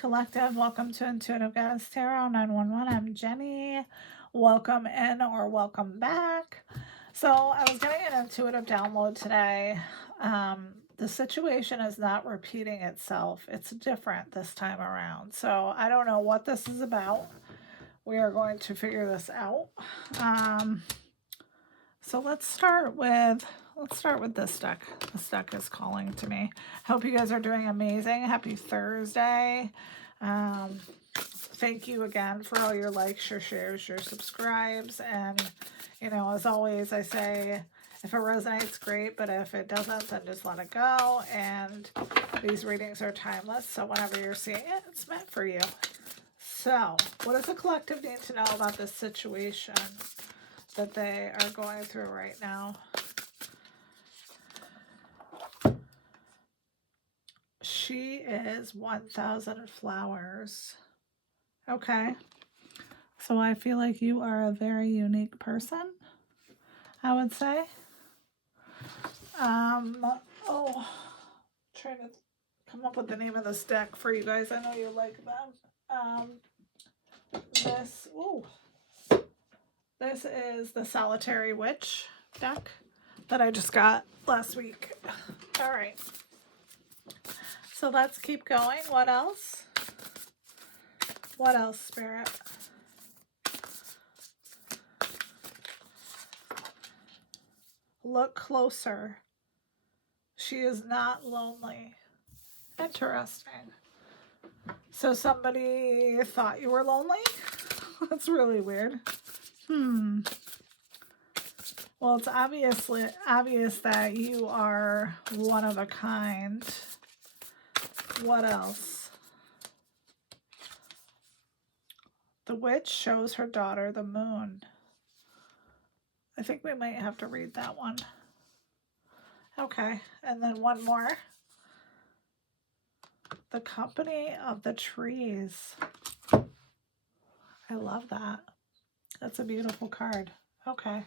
Collective. Welcome to Intuitive Goddess Tarot 911. I'm Jenny. Welcome in or welcome back. So, I was getting an intuitive download today. The situation is not repeating itself, it's different this time around. So, I don't know what this is about. We are going to figure this out. So let's start with this deck. This deck is calling to me. Hope you guys are doing amazing. Happy Thursday. Thank you again for all your likes, your shares, your subscribes. And, as always, I say, if it resonates, great. But if it doesn't, then just let it go. And these readings are timeless. So whenever you're seeing it, it's meant for you. So what does the collective need to know about this situation that they are going through right now? She is 1,000 flowers. Okay. So I feel like you are a very unique person, I would say. Trying to come up with the name of this deck for you guys. I know you like them. This is the Solitary Witch deck that I just got last week. All right. So let's keep going. What else? What else, Spirit? Look closer. She is not lonely. Interesting. So somebody thought you were lonely? That's really weird. Well, it's obvious that you are one of a kind. What else? The witch shows her daughter the moon. I think we might have to read that one. Okay, and then one more. The company of the trees. I love that. That's a beautiful card. Okay.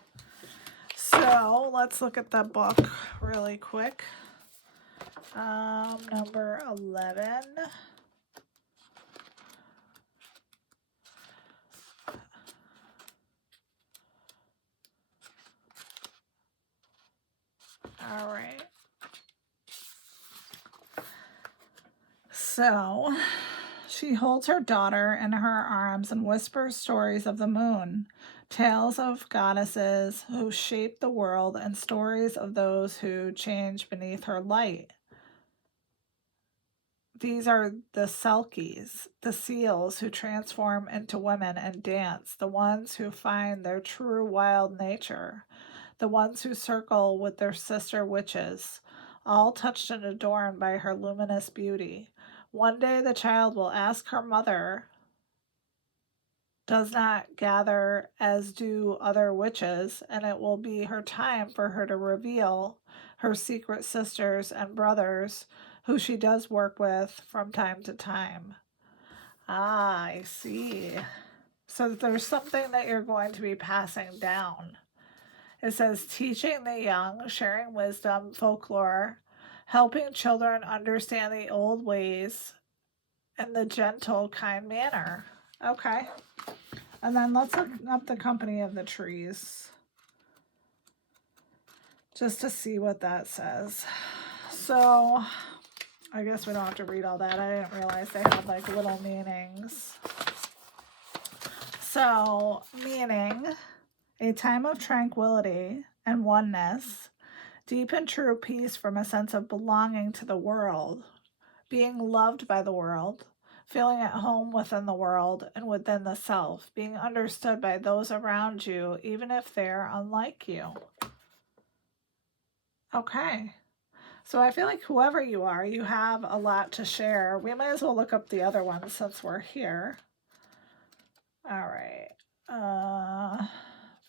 So let's look at the book really quick. Number 11. All right. So she holds her daughter in her arms and whispers stories of the moon, tales of goddesses who shape the world, and stories of those who change beneath her light. These are the Selkies, the seals who transform into women and dance, the ones who find their true wild nature, the ones who circle with their sister witches, all touched and adorned by her luminous beauty. One day the child will ask her mother, does not gather as do other witches, and it will be her time for her to reveal her secret sisters and brothers who she does work with from time to time. Ah, I see. So there's something that you're going to be passing down. It says teaching the young, sharing wisdom, folklore, helping children understand the old ways in the gentle, kind manner. Okay. And then let's look up the company of the trees just to see what that says. So I guess we don't have to read all that. I didn't realize they had like little meanings. So, meaning a time of tranquility and oneness, deep and true peace from a sense of belonging to the world, being loved by the world, feeling at home within the world and within the self, being understood by those around you, even if they're unlike you. Okay. So I feel like whoever you are, you have a lot to share. We might as well look up the other ones since we're here. All right.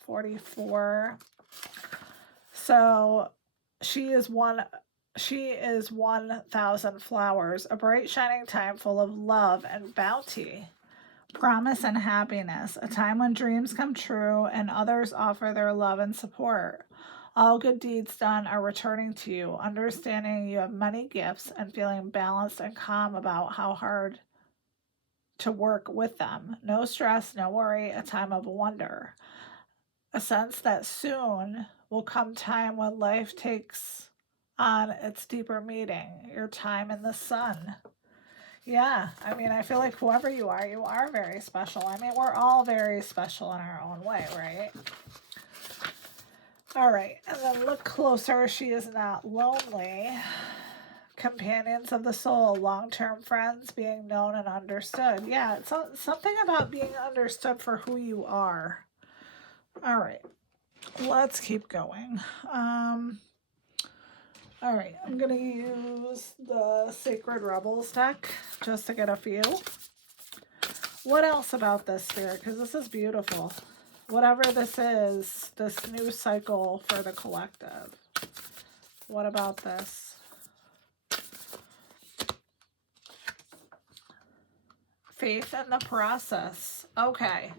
44. So she is 1,000 flowers, a bright shining time full of love and bounty, promise and happiness, a time when dreams come true and others offer their love and support. All good deeds done are returning to you, understanding you have many gifts and feeling balanced and calm about how hard to work with them. No stress, no worry, a time of wonder. A sense that soon will come time when life takes on its deeper meaning, your time in the sun. Yeah, I mean, I feel like whoever you are very special. I mean, we're all very special in our own way, right? All right, and then look closer. She is not lonely. Companions of the soul, long-term friends, being known and understood. Yeah, it's something about being understood for who you are. All right, let's keep going. All right, I'm gonna use the Sacred Rebels deck just to get a feel. What else about this spirit? Because this is beautiful. Whatever this is, this new cycle for the collective. What about this? Faith in the process. Okay.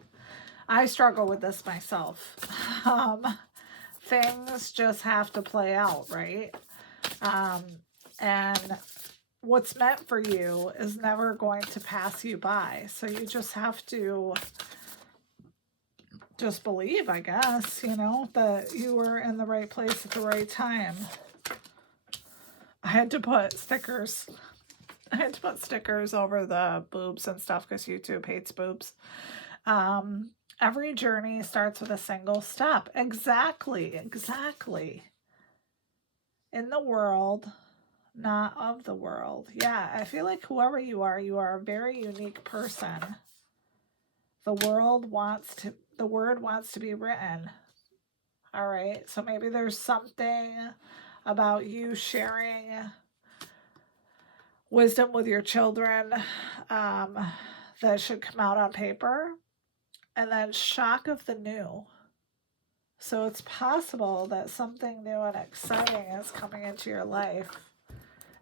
I struggle with this myself. Things just have to play out, right? And what's meant for you is never going to pass you by. So you just have to just believe, I guess, you know, that you were in the right place at the right time. I had to put stickers. I had to put stickers over the boobs and stuff because YouTube hates boobs. Every journey starts with a single step. Exactly. In the world, not of the world. Yeah, I feel like whoever you are a very unique person. The word wants to be written. All right, so maybe there's something about you sharing wisdom with your children that should come out on paper. And then shock of the new. So it's possible that something new and exciting is coming into your life.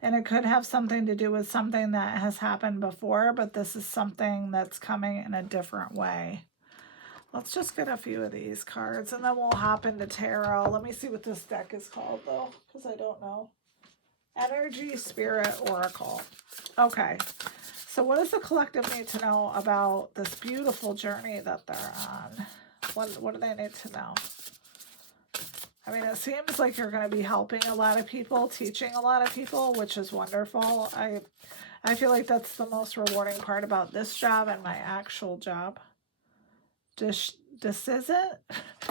And it could have something to do with something that has happened before, but this is something that's coming in a different way. Let's just get a few of these cards and then we'll hop into tarot. Let me see what this deck is called though, because I don't know. Energy Spirit Oracle. Okay. So what does the collective need to know about this beautiful journey that they're on? What do they need to know? I mean, it seems like you're going to be helping a lot of people, teaching a lot of people, which is wonderful. I feel like that's the most rewarding part about this job and my actual job. Decision?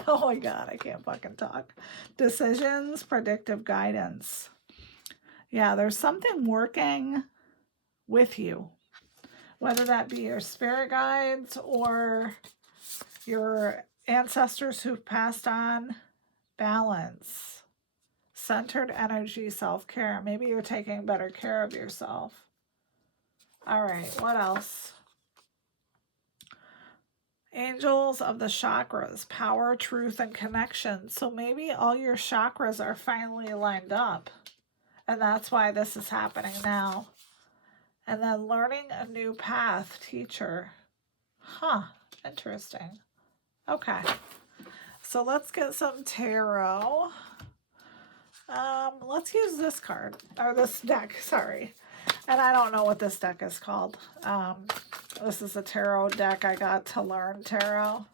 Oh my God, I can't fucking talk. Decisions, predictive guidance. Yeah, there's something working with you. Whether that be your spirit guides or your ancestors who've passed on. Balance, centered energy, self-care. Maybe you're taking better care of yourself. All right, what else? Angels of the chakras, power, truth, and connection. So maybe all your chakras are finally lined up. And that's why this is happening now. And then learning a new path, teacher. Huh, interesting. Okay. So let's get some tarot. Let's use this card, or this deck, sorry. And I don't know what this deck is called. This is a tarot deck. I got to learn tarot.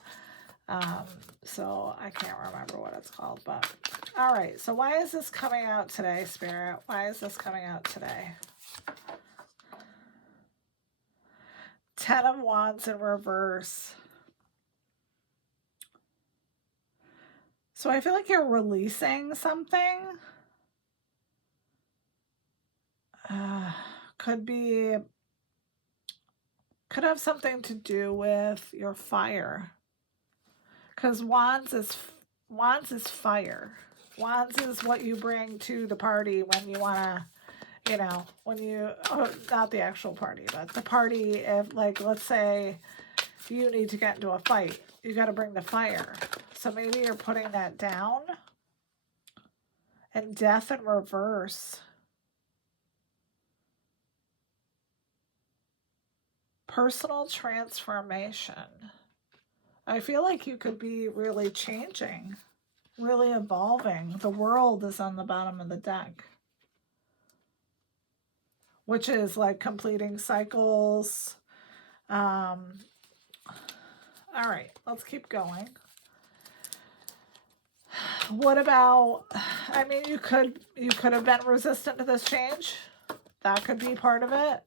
So I can't remember what it's called, but all right. So why is this coming out today, Spirit? Why is this coming out today? 10 of Wands in reverse. So I feel like you're releasing something. Could have something to do with your fire. Because Wands is fire. Wands is what you bring to the party when you want to, you know, not the actual party, but the party, if, like, let's say you need to get into a fight, you got to bring the fire. So maybe you're putting that down. And death in reverse. Personal transformation. I feel like you could be really changing, really evolving. The world is on the bottom of the deck, which is like completing cycles, Um, all right, let's keep going. What about, I mean, you could have been resistant to this change. That could be part of it.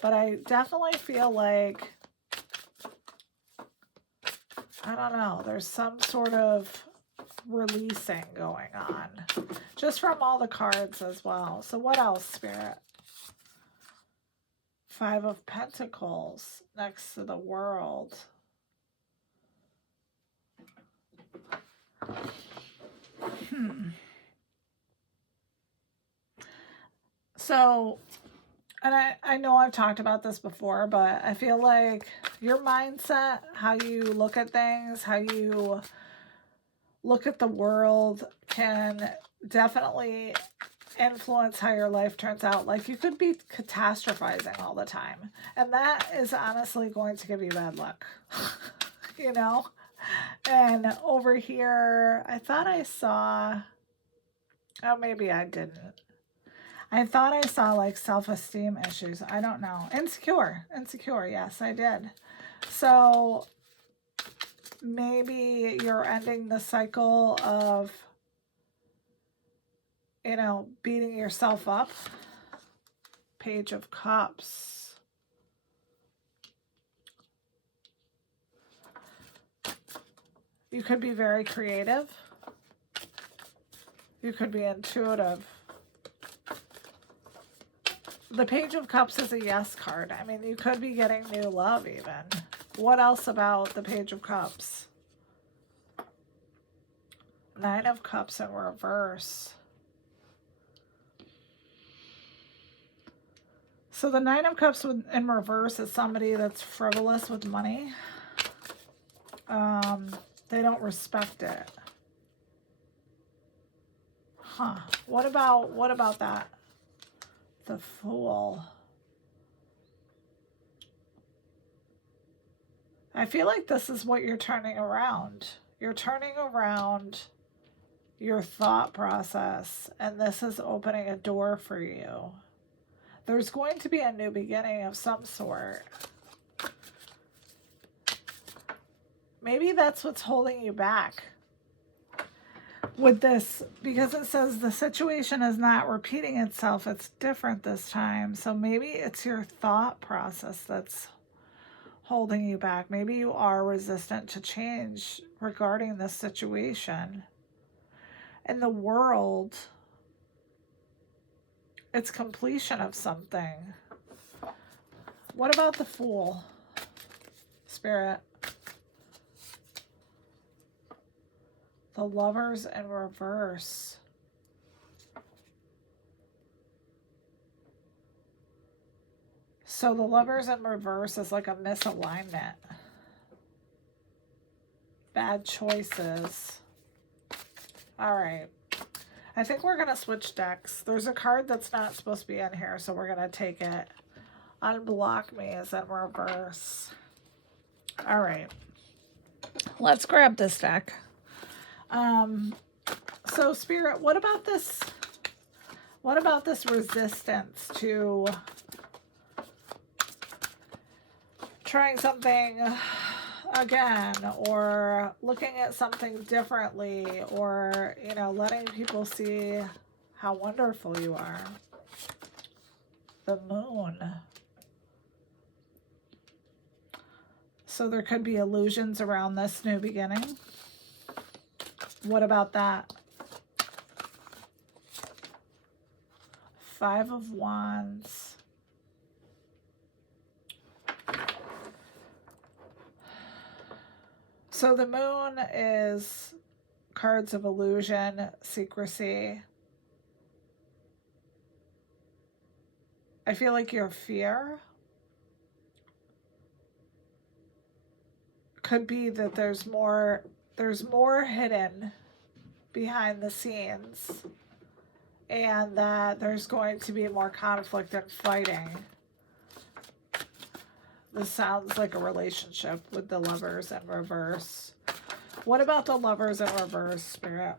But I definitely feel like, I don't know, there's some sort of releasing going on. Just from all the cards as well. So what else, Spirit? Five of Pentacles next to the World. So, and I know I've talked about this before, but I feel like your mindset, how you look at things, how you look at the world can definitely influence how your life turns out. Like you could be catastrophizing all the time, and that is honestly going to give you bad luck. You know? And over here, I thought I saw, oh, maybe I didn't. I thought I saw like self-esteem issues. I don't know. Insecure. Yes, I did. So maybe you're ending the cycle of, beating yourself up. Page of Cups. You could be very creative. You could be intuitive. The Page of Cups is a yes card. I mean, you could be getting new love even. What else about the Page of Cups? Nine of Cups in reverse. So the Nine of Cups in reverse is somebody that's frivolous with money. They don't respect it. Huh. What about that? The Fool. I feel like this is what you're turning around. You're turning around your thought process, and this is opening a door for you. There's going to be a new beginning of some sort. Maybe that's what's holding you back with this, because it says the situation is not repeating itself. It's different this time. So maybe it's your thought process that's holding you back. Maybe you are resistant to change regarding this situation. In the World, it's completion of something. What about the Fool, Spirit? The Lovers in reverse. So the Lovers in reverse is like a misalignment. Bad choices. All right. I think we're going to switch decks. There's a card that's not supposed to be in here, so we're going to take it. Unblock Me is in reverse. All right. Let's grab this deck. So Spirit, what about this resistance to trying something again, or looking at something differently, or letting people see how wonderful you are? The Moon. So there could be illusions around this new beginning. What about that? Five of Wands. So the Moon is cards of illusion, secrecy. I feel like your fear could be that there's more hidden behind the scenes, and that there's going to be more conflict and fighting. This sounds like a relationship with the Lovers in reverse. What about the Lovers in reverse, Spirit?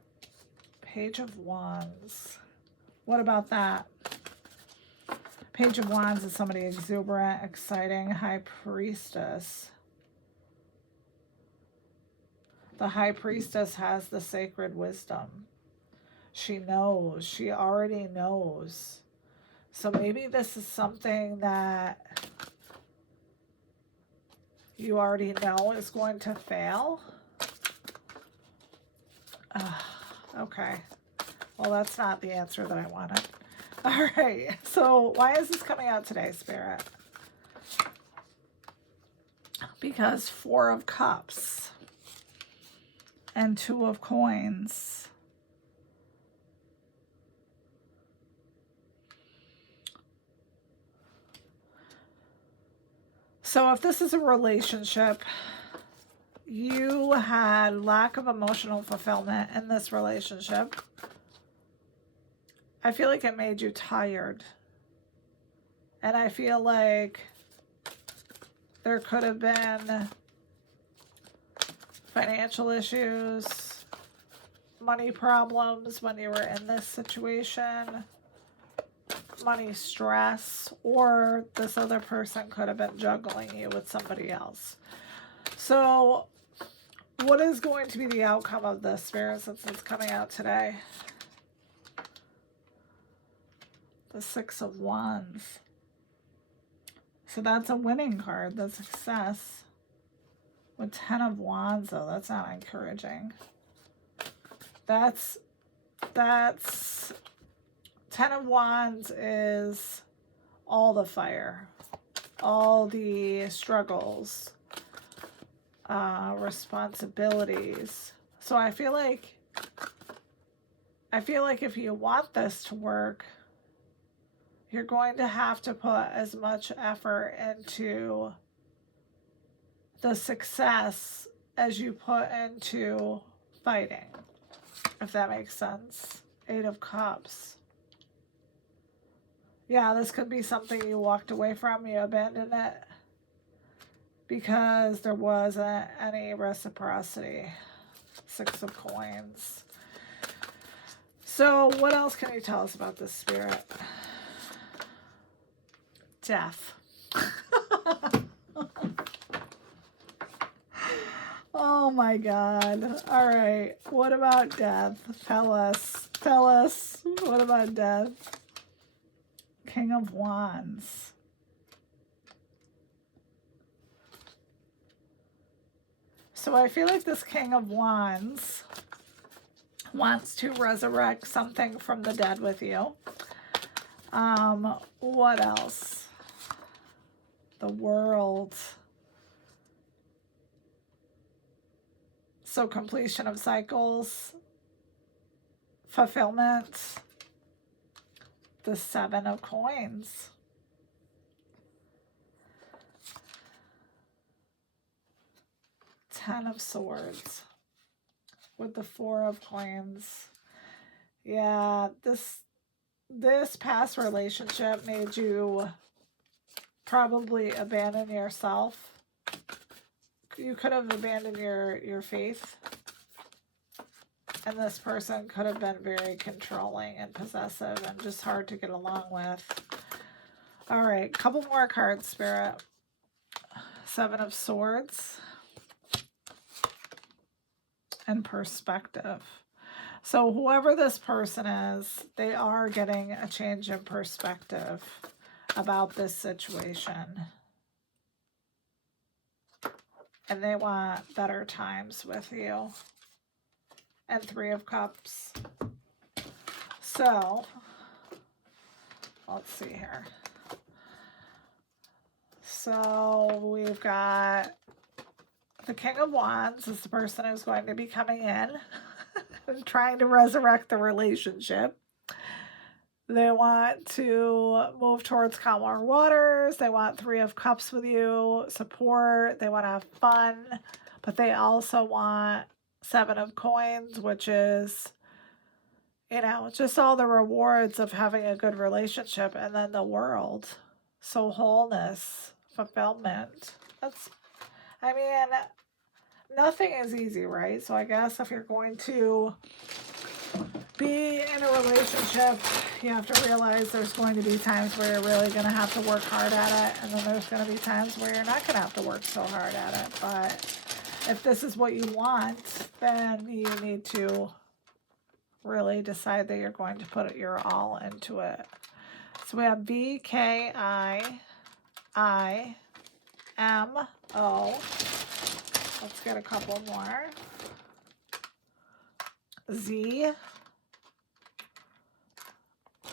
Page of Wands. What about that? Page of Wands is somebody exuberant, exciting. High Priestess. The High Priestess has the sacred wisdom. She knows. She already knows. So maybe this is something that you already know is going to fail. Okay. Well, that's not the answer that I wanted. All right. So why is this coming out today, Spirit? Because 4 of Cups and 2 of Coins. So if this is a relationship, you had lack of emotional fulfillment in this relationship. I feel like it made you tired. And I feel like there could have been financial issues, money problems when you were in this situation, money stress, or this other person could have been juggling you with somebody else. So what is going to be the outcome of this, Spirit, since it's coming out today? The 6 of Wands. So that's a winning card, the success. With 10 of Wands, though, that's not encouraging. That's 10 of Wands is all the fire, all the struggles, responsibilities. So I feel like if you want this to work, you're going to have to put as much effort into the success as you put into fighting, if that makes sense. 8 of Cups. Yeah, this could be something you walked away from, you abandoned it because there wasn't any reciprocity. 6 of Coins. So what else can you tell us about this, Spirit? Death. Oh my God. All right. What about death? Tell us. Tell us. What about death? King of Wands. So I feel like this King of Wands wants to resurrect something from the dead with you. What else? The World. So completion of cycles, fulfillment, the 7 of Coins. Ten of Swords with the 4 of Coins. Yeah, this past relationship made you probably abandon yourself. You could have abandoned your faith. And this person could have been very controlling and possessive and just hard to get along with. All right, couple more cards, Spirit. 7 of Swords. And Perspective. So whoever this person is, they are getting a change in perspective about this situation. And they want better times with you. And 3 of Cups. So, let's see here. So, we've got the King of Wands is the person who's going to be coming in and trying to resurrect the relationship. They want to move towards calmer waters. They want 3 of Cups with you, support. They want to have fun, but they also want 7 of Coins, which is, you know, just all the rewards of having a good relationship, and then the World. So wholeness, fulfillment. That's, I mean, nothing is easy, right? So I guess if you're going to be in a relationship, you have to realize there's going to be times where you're really going to have to work hard at it, and then there's going to be times where you're not going to have to work so hard at it. But if this is what you want, then you need to really decide that you're going to put your all into it. So we have VKIIMO. Let's get a couple more. Z,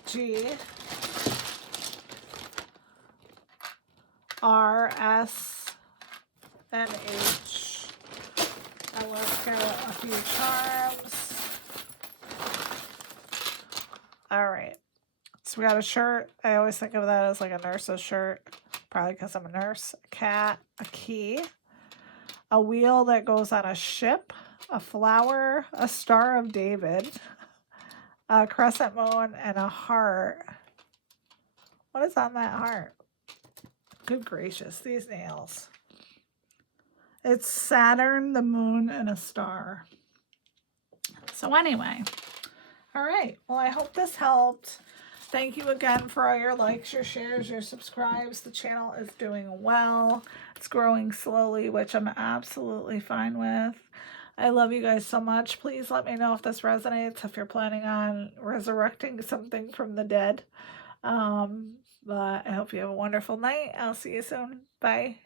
G, R, S, and H. And let's get a few charms. All right. So we got a shirt. I always think of that as like a nurse's shirt, probably because I'm a nurse. A cat, a key, a wheel that goes on a ship, a flower, a Star of David, a crescent moon, and a heart. What is on that heart? Good gracious, these nails. It's Saturn, the moon, and a star. So anyway, all right. Well, I hope this helped. Thank you again for all your likes, your shares, your subscribes. The channel is doing well. It's growing slowly, which I'm absolutely fine with. I love you guys so much. Please let me know if this resonates, if you're planning on resurrecting something from the dead. But I hope you have a wonderful night. I'll see you soon. Bye.